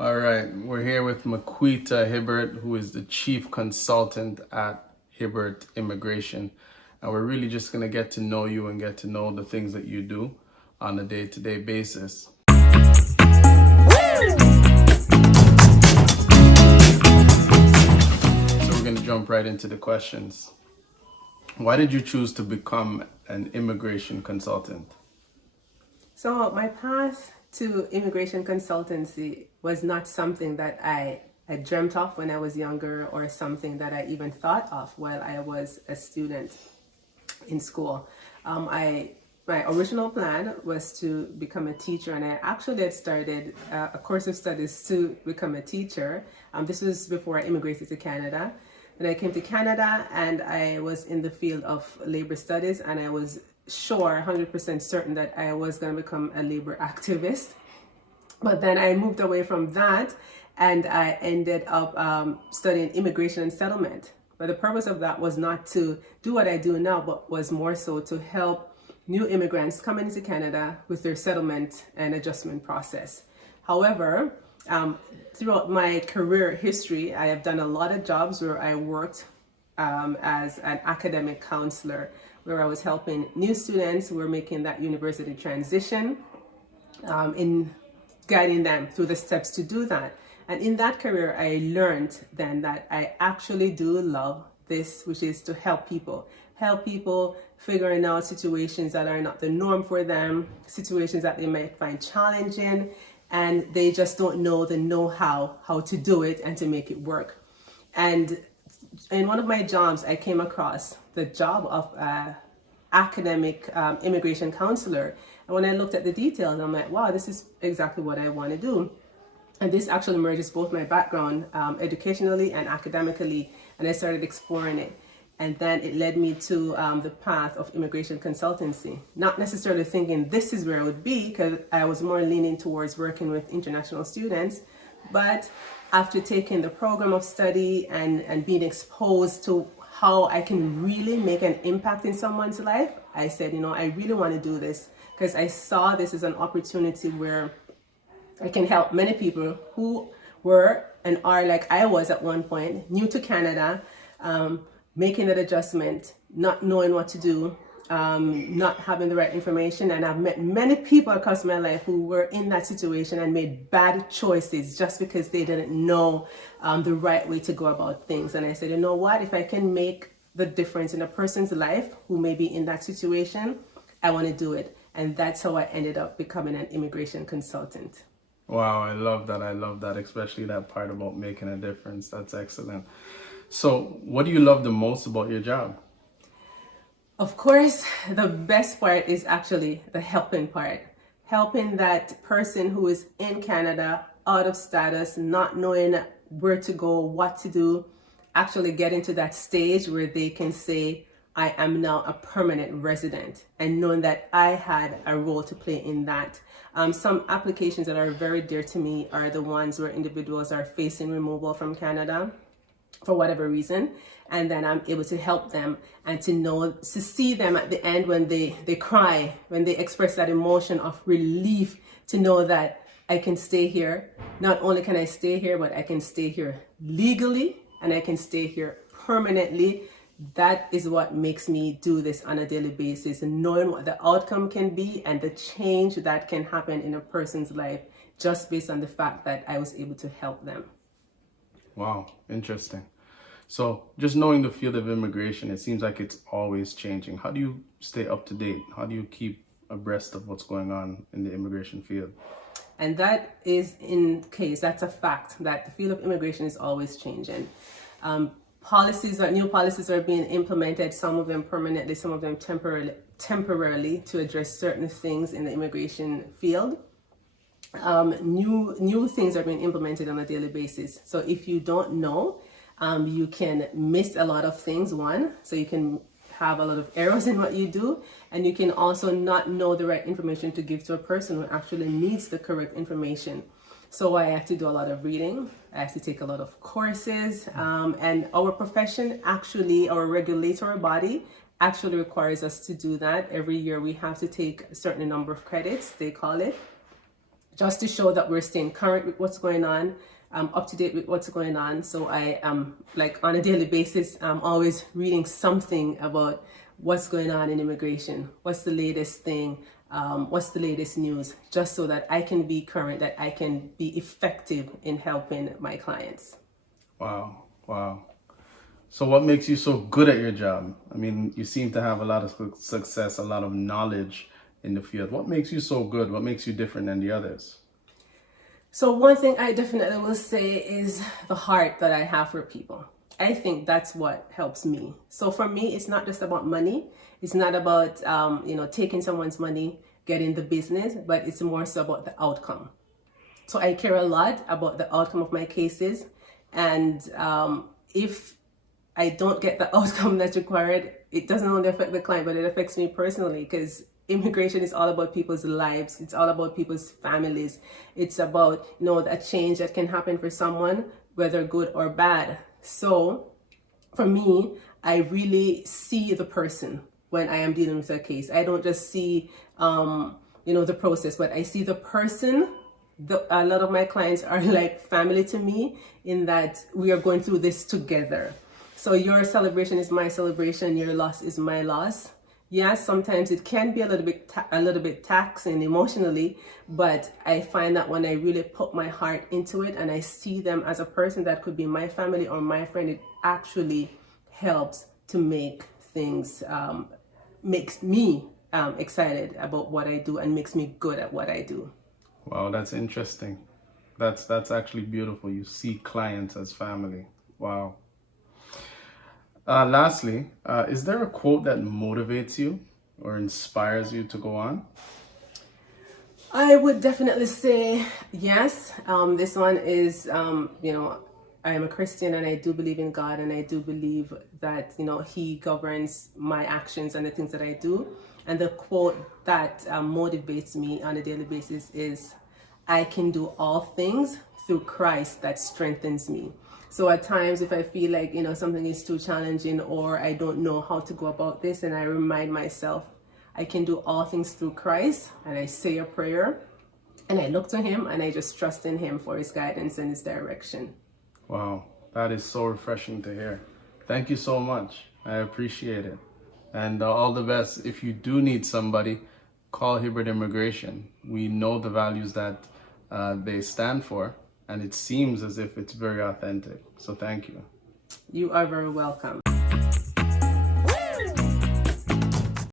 All right, we're here with Maqueita Hibbert, who is the chief consultant at Hibbert Immigration. And we're really just going to get to know you and get to know the things that you do on a day-to-day basis. So we're going to jump right into the questions. Why did you choose to become an immigration consultant? So my path to immigration consultancy was not something that I dreamt of when I was younger, or something that I even thought of while I was a student in school. My original plan was to become a teacher, and I actually had started a course of studies to become a teacher. This was before I immigrated to Canada. Then I came to Canada and I was in the field of labor studies, and I was sure, 100% certain, that I was going to become a labor activist. But then I moved away from that and I ended up studying immigration and settlement. But the purpose of that was not to do what I do now, but was more so to help new immigrants coming into Canada with their settlement and adjustment process. However, throughout my career history, I have done a lot of jobs where I worked as an academic counselor, where I was helping new students who were making that university transition, in guiding them through the steps to do that. And in that career, I learned then that I actually do love this, which is to help people figuring out situations that are not the norm for them, situations that they might find challenging, and they just don't know the know-how to do it and to make it work. And in one of my jobs, I came across the job of academic immigration counselor. And when I looked at the details, I'm like, wow, this is exactly what I want to do. And this actually merges both my background educationally and academically, and I started exploring it. And then it led me to the path of immigration consultancy. Not necessarily thinking this is where I would be, because I was more leaning towards working with international students. But after taking the program of study and being exposed to how I can really make an impact in someone's life, I said, I really want to do this, because I saw this as an opportunity where I can help many people who were and are like I was at one point, new to Canada, making that adjustment, not knowing what to do, not having the right information. And I've met many people across my life who were in that situation and made bad choices just because they didn't know the right way to go about things. And I said, you know what, if I can make the difference in a person's life who may be in that situation, I want to do it. And that's how I ended up becoming an immigration consultant. Wow, I love that, especially that part about making a difference. That's excellent. So what do you love the most about your job? Of course, the best part is actually the helping part. Helping that person who is in Canada, out of status, not knowing where to go, what to do, actually get into that stage where they can say, I am now a permanent resident, and knowing that I had a role to play in that. Some applications that are very dear to me are the ones where individuals are facing removal from Canada for whatever reason, and then I'm able to help them and to see them at the end when they cry, when they express that emotion of relief, to know that I can stay here. Not only can I stay here, but I can stay here legally and I can stay here permanently. That is what makes me do this on a daily basis, and knowing what the outcome can be and the change that can happen in a person's life just based on the fact that I was able to help them. Wow, interesting. So just knowing the field of immigration, it seems like it's always changing. How do you stay up to date? How do you keep abreast of what's going on in the immigration field? And that's a fact, that the field of immigration is always changing. New policies are being implemented, some of them permanently, some of them temporarily to address certain things in the immigration field. New things are being implemented on a daily basis. So if you don't know, you can miss a lot of things, so you can have a lot of errors in what you do, and you can also not know the right information to give to a person who actually needs the correct information. So I have to do a lot of reading, I have to take a lot of courses, and our profession, actually, our regulatory body actually requires us to do that. Every year we have to take a certain number of credits, they call it, just to show that we're staying current with what's going on, up to date with what's going on. So I am, like, on a daily basis, I'm always reading something about what's going on in immigration, what's the latest thing, what's the latest news, just so that I can be current, that I can be effective in helping my clients. Wow, wow. So what makes you so good at your job? I mean, you seem to have a lot of success, a lot of knowledge in the field. What makes you so good? What makes you different than the others? So one thing I definitely will say is the heart that I have for people. I think that's what helps me. So for me, it's not just about money. It's not about, taking someone's money, getting the business, but it's more so about the outcome. So I care a lot about the outcome of my cases. And if I don't get the outcome that's required, it doesn't only affect the client, but it affects me personally, because immigration is all about people's lives. It's all about people's families. It's about, a change that can happen for someone, whether good or bad. So for me, I really see the person when I am dealing with a case. I don't just see, the process, but I see the person. A lot of my clients are like family to me, in that we are going through this together. So your celebration is my celebration. Your loss is my loss. Yes, sometimes it can be a little bit taxing emotionally, but I find that when I really put my heart into it and I see them as a person that could be my family or my friend, it actually helps to make things, makes me excited about what I do and makes me good at what I do. Wow, that's interesting. That's actually beautiful. You see clients as family. Wow. Lastly, is there a quote that motivates you or inspires you to go on? I would definitely say yes. This one is, I am a Christian and I do believe in God, and I do believe that, He governs my actions and the things that I do. And the quote that motivates me on a daily basis is, I can do all things through Christ that strengthens me. So at times, if I feel like, something is too challenging or I don't know how to go about this, and I remind myself, I can do all things through Christ, and I say a prayer and I look to Him and I just trust in Him for His guidance and His direction. Wow, that is so refreshing to hear. Thank you so much. I appreciate it. And all the best. If you do need somebody, call Hibbert Immigration. We know the values that they stand for, and it seems as if it's very authentic. So thank you. You are very welcome.